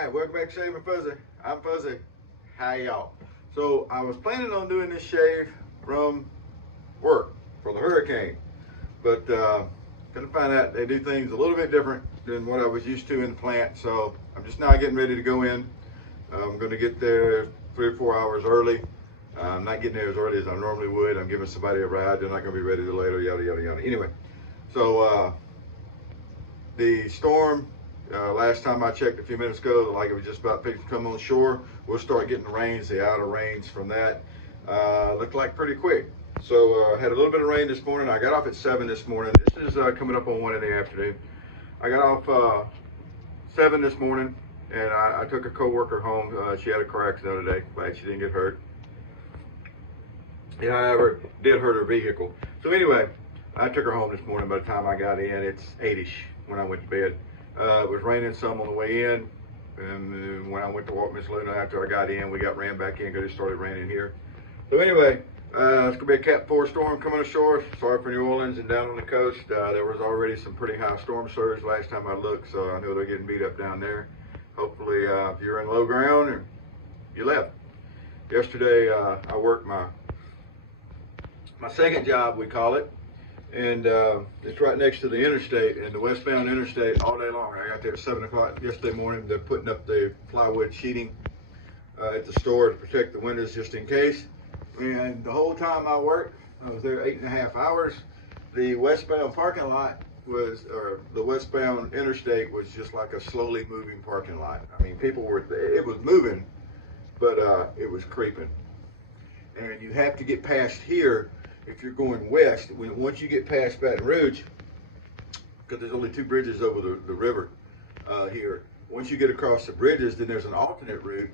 Alright, welcome back to Shave and Fuzzy. I'm Fuzzy. Hi y'all. So I was planning on doing this shave from work for the hurricane, but couldn't find out they do things a little bit different than what I was used to in the plant. So I'm just now getting ready to go in. I'm going to get there 3 or 4 hours early. I'm not getting there as early as I normally would. I'm giving somebody a ride. They're not going to be ready till later, yada yada yada. Anyway, so the storm, last time I checked a few minutes ago, like it was just about fixing to come on shore. We'll start getting the rains, the outer rains from that. Looked like pretty quick. So had a little bit of rain this morning. I got off at 7 this morning. This is coming up on 1 in the afternoon. I got off 7 this morning, and I took a coworker home. She had a car accident today. Glad she didn't get hurt. Yeah, however, did hurt her vehicle. So anyway, I took her home this morning. By the time I got in, it's 8-ish when I went to bed. It was raining some on the way in, and when I went to walk Miss Luna after I got in, we got ran back in because it started raining here. So anyway, it's going to be a Cat 4 storm coming ashore. Sorry for New Orleans and down on the coast. There was already some pretty high storm surge last time I looked, so I know they're getting beat up down there. Hopefully, if you're in low ground, or you left. Yesterday, I worked my second job, we call it. And it's right next to the interstate, and the westbound interstate all day long. I got there at 7 o'clock yesterday morning. They're putting up the plywood sheeting at the store to protect the windows just in case. And the whole time I worked, I was there 8.5 hours. The westbound parking lot was, or the westbound interstate was just like a slowly moving parking lot. I mean, people were, it was moving, but it was creeping. And you have to get past here if you're going west. Once you get past Baton Rouge, because there's only 2 bridges over the river here. Once you get across the bridges, then there's an alternate route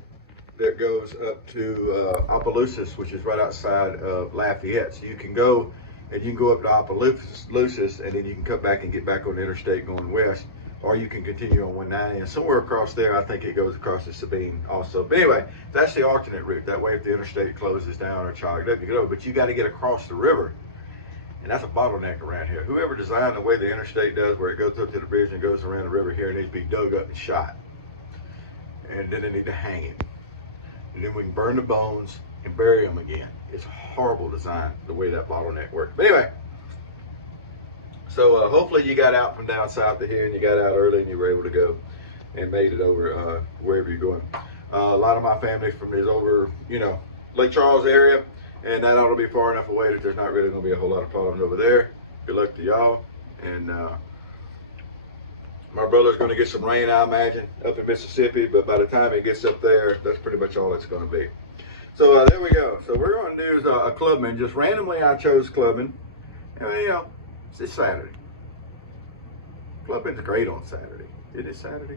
that goes up to Opelousas, which is right outside of Lafayette. So you can go and you can go up to Opelousas, and then you can come back and get back on the interstate going west, or you can continue on 190, and somewhere across there, I think it goes across to Sabine also. But anyway, that's the alternate route. That way, if the interstate closes down or clogged up, you go. But you got to get across the river, and that's a bottleneck around here. Whoever designed the way the interstate does, where it goes up to the bridge and goes around the river here, needs to be dug up and shot. And then they need to hang him. And then we can burn the bones and bury them again. It's a horrible design, the way that bottleneck works. But anyway, so hopefully you got out from down south to here, and you got out early, and you were able to go and made it over wherever you're going. A lot of my family is over, Lake Charles area, and that ought to be far enough away that there's not really going to be a whole lot of problems over there. Good luck to y'all. And my brother's going to get some rain, I imagine, up in Mississippi, but by the time he gets up there, that's pretty much all it's going to be. So there we go. So we're going to do a Clubman. Just randomly, I chose Clubman. And, it's Saturday. Clubman's great on Saturday. Isn't it Saturday?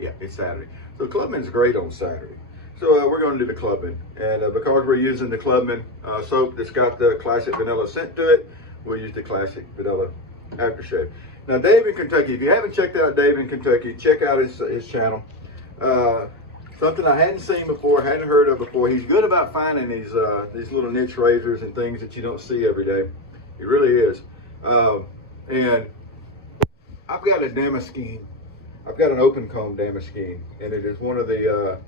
Yeah, it's Saturday. So Clubman's great on Saturday. So we're going to do the Clubman. And because we're using the Clubman soap that's got the classic vanilla scent to it, we'll use the classic vanilla aftershave. Now, Dave in Kentucky, if you haven't checked out Dave in Kentucky, check out his channel. Something I hadn't seen before, hadn't heard of before. He's good about finding these little niche razors and things that you don't see every day. He really is. And I've got a Damascene. I've got an open comb Damascene, and it is one of the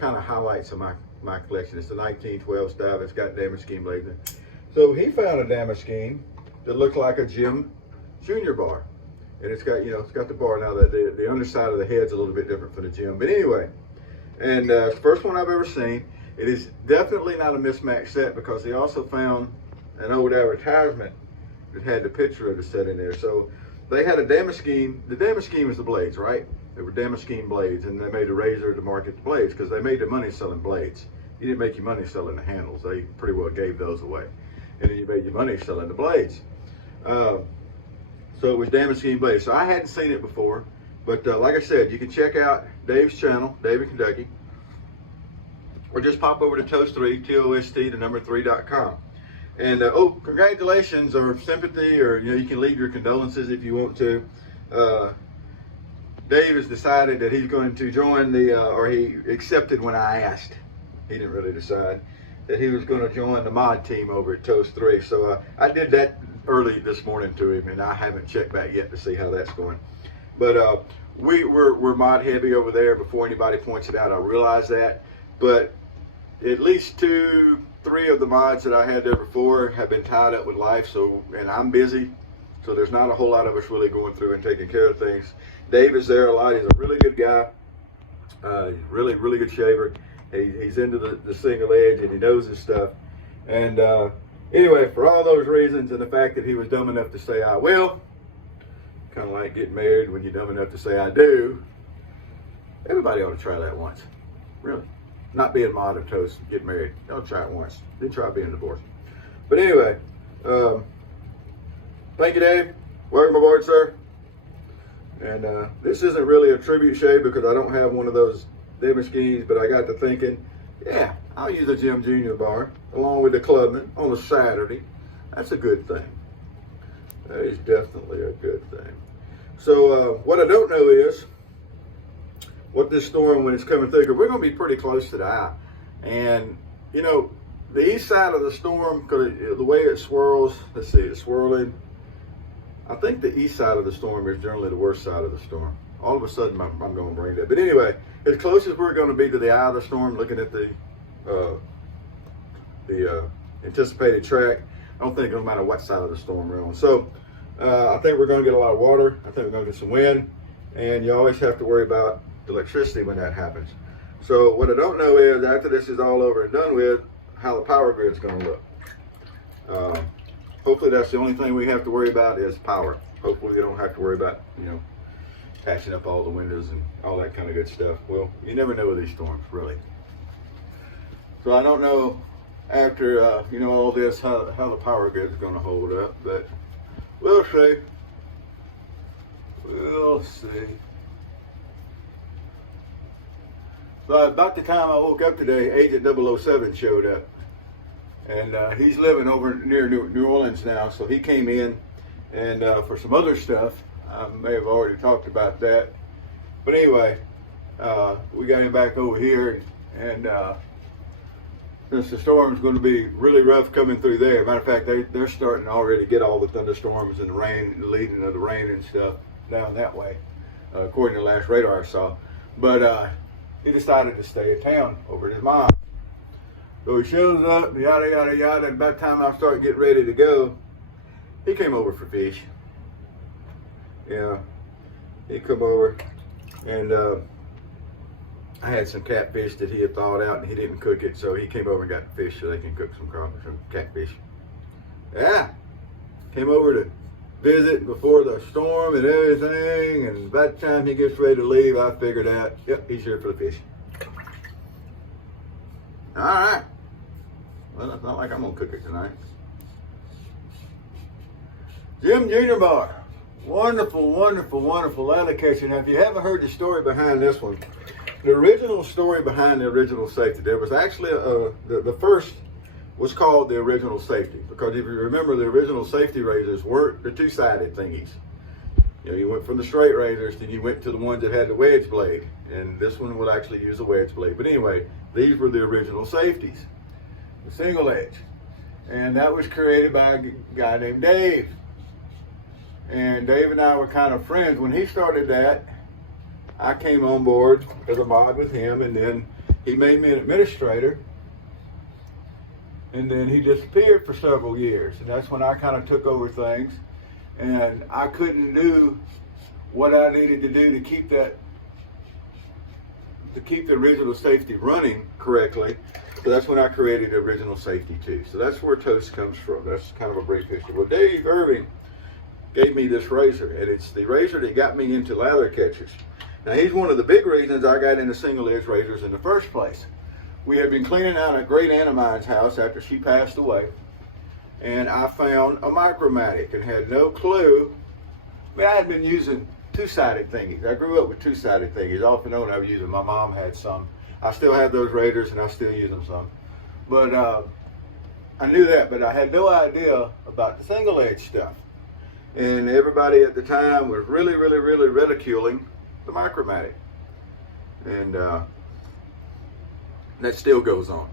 kind of highlights of my collection. It's the 1912 style. It's got Damascene blades in it. So he found a Damascene that looked like a Jim Junior bar, and it's got it's got the bar now. That the underside of the head's a little bit different from the Jim, but anyway. And it's the first one I've ever seen. It is definitely not a mismatched set, because he also found an old advertisement that had the picture of the set in there. So they had a Damascene. The Damascene was the blades, right? They were Damascene blades, and they made a razor to market the blades because they made the money selling blades. You didn't make your money selling the handles. They pretty well gave those away. And then you made your money selling the blades. So it was Damascene blades. So I hadn't seen it before, but like I said, you can check out Dave's channel, Dave in Kentucky, or just pop over to Toast3, TOST, the number 3.com. And oh, congratulations or sympathy, or you can leave your condolences if you want to. Dave has decided that he's going to join or he accepted when I asked. He didn't really decide that he was going to join the mod team over at Toast3. So I did that early this morning to him, and I haven't checked back yet to see how that's going. But we're mod heavy over there. Before anybody points it out, I realize that, but at least 2, 3 of the mods that I had there before have been tied up with life. So, and I'm busy, so there's not a whole lot of us really going through and taking care of things. Dave is there a lot. He's a really good guy. He's really good shaver. He's into the single edge, and he knows his stuff. And anyway, for all those reasons and the fact that he was dumb enough to say I will, kind of like getting married when you're dumb enough to say I do, everybody ought to try that once. Really. Not being mod of toast, get married. Y'all try it once. Then try being divorced. But anyway, thank you, Dave. Welcome aboard, sir. And this isn't really a tribute shave because I don't have one of those David skis, but I got to thinking, yeah, I'll use a Jim Jr. bar along with the Clubman on a Saturday. That's a good thing. That is definitely a good thing. So what I don't know is what this storm, when it's coming through, because we're going to be pretty close to the eye. And, you know, the east side of the storm, because the way it swirls, let's see, it's swirling. I think the east side of the storm is generally the worst side of the storm. All of a sudden, I'm going to bring that. But anyway, as close as we're going to be to the eye of the storm, looking at the anticipated track, I don't think it'll matter what side of the storm we're on. So I think we're going to get a lot of water. I think we're going to get some wind. And you always have to worry about electricity when that happens. So what I don't know is, after this is all over and done with, how the power grid's going to look. Hopefully that's the only thing we have to worry about is power. Hopefully we don't have to worry about, you know, patching up all the windows and all that kind of good stuff. Well, you never know with these storms, really. So I don't know after, you know, all this, how the power grid is going to hold up, but we'll see. We'll see. So about the time I woke up today, Agent 007 showed up. And he's living over near New Orleans now, so he came in and for some other stuff. I may have already talked about that. But anyway, we got him back over here, and since the storm's going to be really rough coming through there, matter of fact, they're starting to already get all the thunderstorms and the rain, the leading of the rain and stuff down that way, according to the last radar I saw. But he decided to stay in town over at his mom. So he shows up, yada, yada, yada, and by the time I start getting ready to go, he came over for fish. Yeah, he come over, and I had some catfish that he had thawed out, and he didn't cook it, so he came over and got the fish so they can cook some catfish. Yeah, came over to visit before the storm and everything, and by the time he gets ready to leave, I figured out, yep, he's here for the fish. All right. Well, it's not like I'm going to cook it tonight. Jim Jr. bar. Wonderful, wonderful, wonderful ladder catcher. Now, if you haven't heard the story behind this one, the original story behind the original safety, there was actually, the first was called the original safety, because if you remember, the original safety razors weren't the two-sided thingies. You know, you went from the straight razors, then you went to the ones that had the wedge blade, and this one would actually use a wedge blade. But anyway, these were the original safeties, the single edge. And that was created by a guy named Dave. And Dave and I were kind of friends. When he started that, I came on board as a mod with him, and then he made me an administrator. And then he disappeared for several years, and that's when I kind of took over things. And I couldn't do what I needed to do to keep the original safety running correctly. So that's when I created the original safety too. So that's where Toast comes from. That's kind of a brief history. Well, Dave Irving gave me this razor, and it's the razor that got me into lather catchers. Now, he's one of the big reasons I got into single edge razors in the first place. We had been cleaning out a great aunt of mine's house after she passed away, and I found a Micromatic and had no clue. I mean, I had been using two-sided thingies. I grew up with two-sided thingies. Off and on I was using. My mom had some. I still have those razors, and I still use them some. But I knew that, but I had no idea about the single edge stuff. And everybody at the time was really ridiculing the Micromatic. And that still goes on.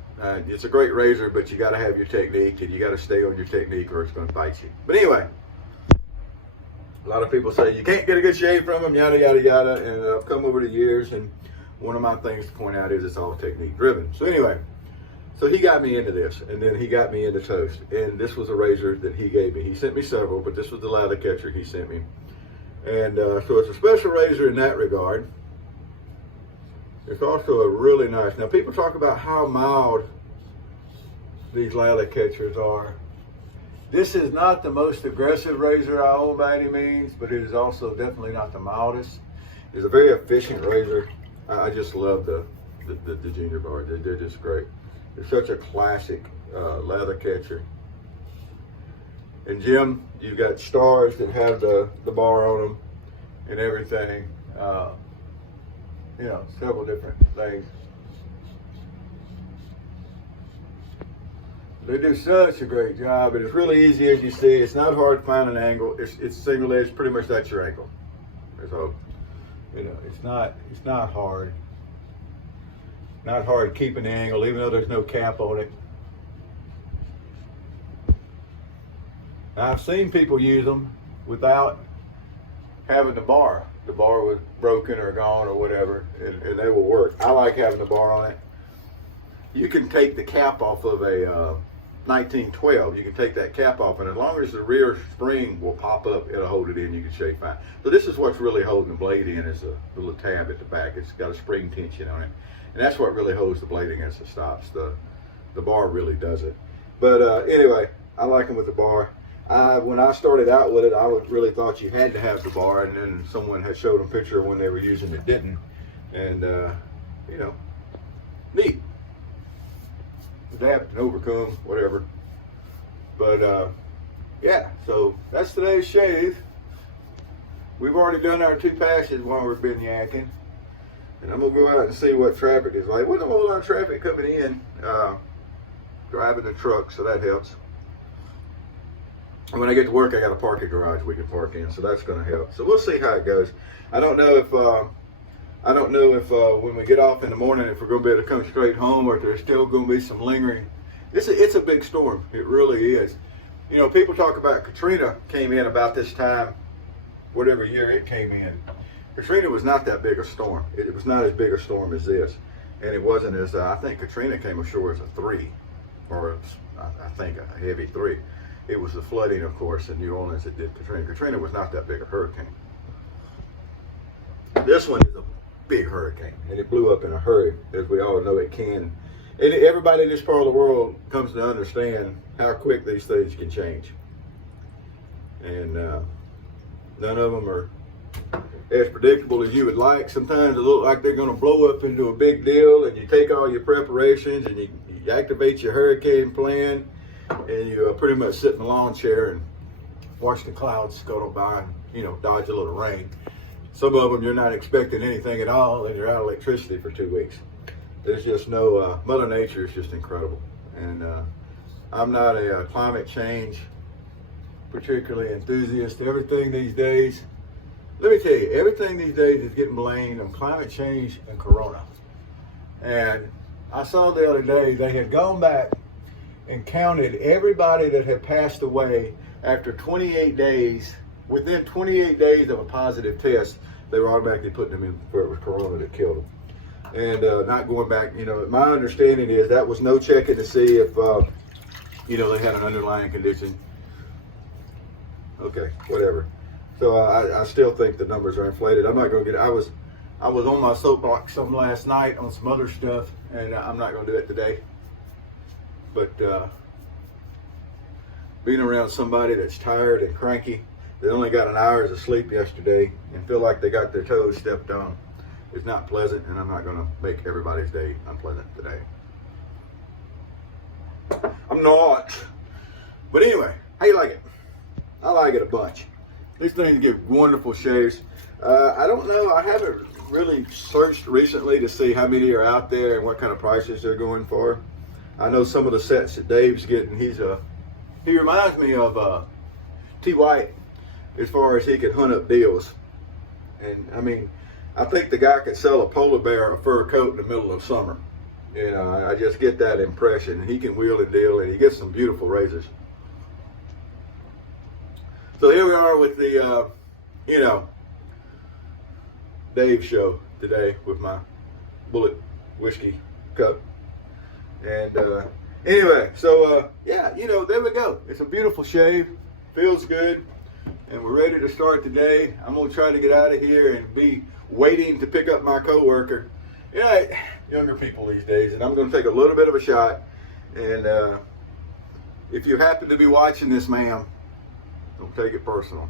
It's a great razor, but you got to have your technique, and you got to stay on your technique or it's going to bite you. But anyway, A lot of people say you can't get a good shave from them, yada, yada, yada. And I've come over the years, and one of my things to point out is it's all technique driven. So anyway, so he got me into this, and then he got me into toast. And this was a razor that he gave me. He sent me several, but this was the lather catcher he sent me. And so it's a special razor in that regard. It's also a really nice, now people talk about how mild these lather catchers are. This is not the most aggressive razor I own by any means, but it is also definitely not the mildest. It's a very efficient razor. I just love the Junior bar. They're just great. It's such a classic lather catcher. And Jim, you've got stars that have the bar on them and everything. You know, several different things. They do such a great job, and it's really easy, as you see. It's not hard to find an angle. It's single edge, pretty much that's your angle. So, you know, it's not hard. Not hard keeping the angle, even though there's no cap on it. Now, I've seen people use them without having the bar. The bar was broken or gone or whatever, and they will work. I like having the bar on it. You can take the cap off of a 1912. You can take that cap off, and as long as the rear spring will pop up, it'll hold it in. You can shave fine. So this is what's really holding the blade in, is a little tab at the back. It's got a spring tension on it, and that's what really holds the blade against the stops. The bar really does it. But anyway, I like them with the bar. When I started out with it, I really thought you had to have the bar, and then someone had showed a picture when they were using it didn't, and you know, neat. Adapt and overcome, whatever. But yeah, so that's today's shave. We've already done our 2 passes while we've been yakking, and I'm gonna go out and see what traffic is like. Wasn't a whole lot of traffic coming in, driving the truck, so that helps. And when I get to work, I got a parking garage we can park in, so that's going to help. So we'll see how it goes. I don't know if when we get off in the morning, if we're going to be able to come straight home, or if there's still going to be some lingering. It's a big storm. It really is. You know, people talk about Katrina came in about this time, whatever year it came in. Katrina was not that big a storm. It was not as big a storm as this, and it wasn't as I think Katrina came ashore as a 3, or I think a heavy 3. It was the flooding, of course, in New Orleans that did Katrina. Katrina was not that big a hurricane. This one is a big hurricane, and it blew up in a hurry, as we all know it can. And everybody in this part of the world comes to understand how quick these things can change. And none of them are as predictable as you would like. Sometimes it looks like they're going to blow up into a big deal, and you take all your preparations and you activate your hurricane plan, and you pretty much sit in the lawn chair and watch the clouds scuttle by and, you know, dodge a little rain. Some of them you're not expecting anything at all, and you're out of electricity for 2 weeks. There's just no, Mother Nature is just incredible. And I'm not a climate change particularly enthusiast. Everything these days, let me tell you, everything these days is getting blamed on climate change and Corona. And I saw the other day, they had gone back and counted everybody that had passed away after 28 days. Within 28 days of a positive test, they were automatically putting them in where it was Corona that killed them. And not going back, you know, my understanding is that was no checking to see if, you know, they had an underlying condition. Okay, whatever. So I still think the numbers are inflated. I'm not going to get, I was on my soapbox some last night on some other stuff, and I'm not going to do it today. But being around somebody that's tired and cranky, they only got an hour's of sleep yesterday and feel like they got their toes stepped on, is not pleasant, and I'm not going to make everybody's day unpleasant today. I'm not. But anyway, how you like it? I like it a bunch. These things give wonderful shaves. I don't know, I haven't really searched recently to see how many are out there and what kind of prices they're going for. I know some of the sets that Dave's getting, he reminds me of T. White as far as he can hunt up deals. And I mean, I think the guy could sell a polar bear a fur coat in the middle of summer. You know, I just get that impression. He can wheel and deal, and he gets some beautiful razors. So here we are with the you know, Dave's show today with my bullet whiskey cup. And anyway, so yeah, you know, there we go. It's a beautiful shave, feels good, and we're ready to start today. I'm gonna try to get out of here and be waiting to pick up my coworker. Yeah, younger people these days, and I'm gonna take a little bit of a shot. And if you happen to be watching this, ma'am, don't take it personal.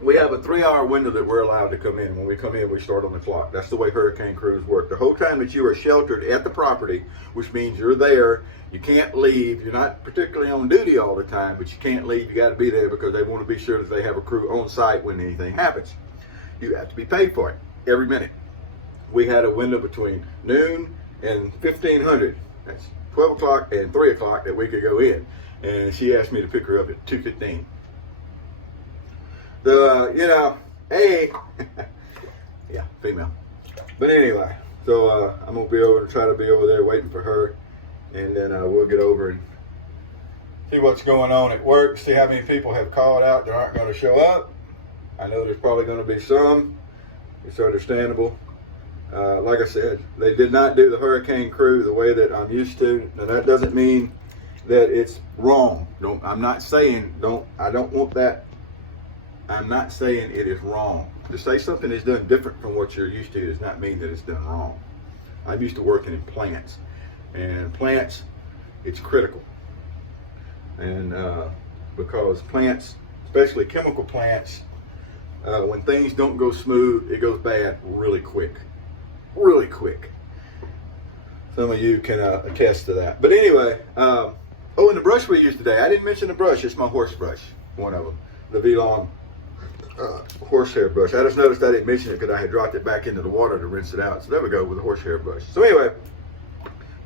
We have a 3-hour window that we're allowed to come in. When we come in, we start on the clock. That's the way hurricane crews work. The whole time that you are sheltered at the property, which means you're there, you can't leave. You're not particularly on duty all the time, but you can't leave. You got to be there because they want to be sure that they have a crew on site when anything happens. You have to be paid for it every minute. We had a window between noon and 1500. That's 12 o'clock and 3 o'clock that we could go in. And she asked me to pick her up at 2:15. So, you know, hey, yeah, female. But anyway, so I'm going to be over and try to be over there waiting for her. And then we'll get over and see what's going on at work, see how many people have called out that aren't going to show up. I know there's probably going to be some. It's understandable. Like I said, they did not do the hurricane crew the way that I'm used to. Now, that doesn't mean that it's wrong. I'm not saying I don't want that. I'm not saying it is wrong. To say something is done different from what you're used to does not mean that it's done wrong. I'm used to working in plants. And plants, it's critical. And because plants, especially chemical plants, when things don't go smooth, it goes bad really quick. Really quick. Some of you can attest to that. But anyway, and the brush we used today, I didn't mention the brush. It's my horse brush, one of them. The V-Long horsehair brush. I just noticed I didn't mention it because I had dropped it back into the water to rinse it out. So there we go with the horsehair brush. So anyway,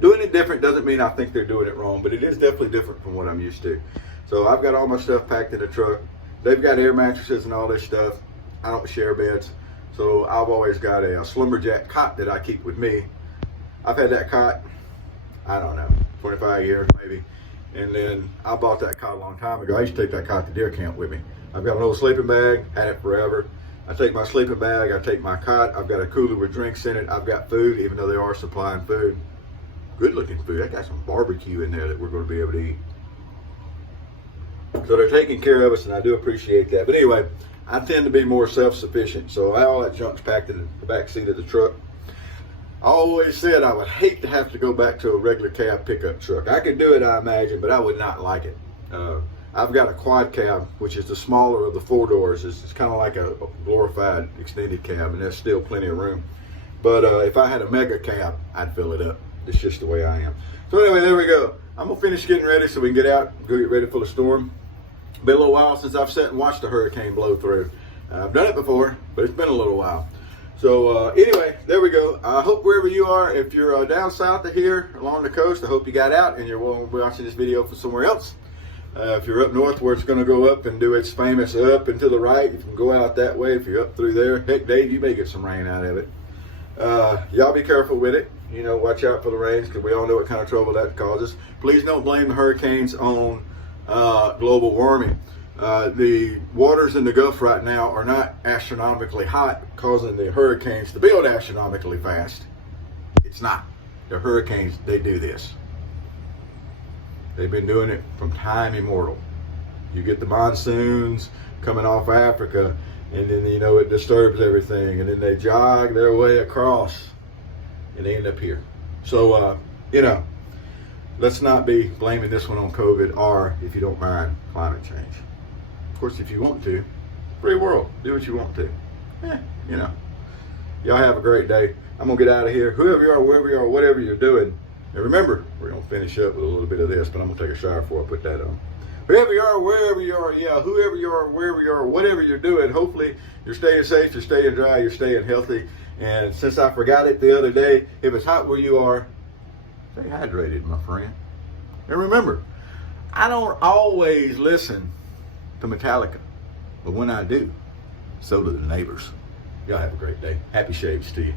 doing it different doesn't mean I think they're doing it wrong, but it is definitely different from what I'm used to. So I've got all my stuff packed in the truck. They've got air mattresses and all this stuff. I don't share beds. So I've always got a Slumberjack cot that I keep with me. I've had that cot, I don't know, 25 years maybe. And then I bought that cot a long time ago. I used to take that cot to deer camp with me. I've got an old sleeping bag, had it forever. I take my sleeping bag, I take my cot, I've got a cooler with drinks in it, I've got food, even though they are supplying food. Good looking food. I got some barbecue in there that we're going to be able to eat. So they're taking care of us, and I do appreciate that. But anyway, I tend to be more self-sufficient, so all that junk's packed in the back seat of the truck. I always said I would hate to have to go back to a regular cab pickup truck. I could do it, I imagine, but I would not like it. I've got a quad cab, which is the smaller of the 4 doors. It's kind of like a glorified extended cab, and there's still plenty of room. But if I had a mega cab, I'd fill it up. It's just the way I am. So anyway, there we go. I'm going to finish getting ready so we can get out, go get ready for the storm. Been a little while since I've sat and watched a hurricane blow through. I've done it before, but it's been a little while. So anyway, there we go. I hope wherever you are, if you're down south of here along the coast, I hope you got out and you're watching this video for somewhere else. If you're up north where it's going to go up and do its famous up and to the right, you can go out that way. If you're up through there, heck, Dave, you may get some rain out of it. Y'all be careful with it. You know, watch out for the rains because we all know what kind of trouble that causes. Please don't blame the hurricanes on global warming. The waters in the Gulf right now are not astronomically hot, causing the hurricanes to build astronomically fast. It's not. The hurricanes, they do this. They've been doing it from time immemorial. You get the monsoons coming off Africa, and then, you know, it disturbs everything, and then they jog their way across, and they end up here. So, you know, let's not be blaming this one on COVID or, if you don't mind, climate change. Of course, if you want to, free world, do what you want to. You know, y'all have a great day. I'm going to get out of here. Whoever you are, wherever you are, whatever you're doing. And remember, we're going to finish up with a little bit of this, but I'm going to take a shower before I put that on. Whoever you are, wherever you are, yeah, whoever you are, wherever you are, whatever you're doing, hopefully you're staying safe, you're staying dry, you're staying healthy. And since I forgot it the other day, if it's hot where you are, stay hydrated, my friend. And remember, I don't always listen to Metallica, but when I do, so do the neighbors. Y'all have a great day. Happy shaves to you.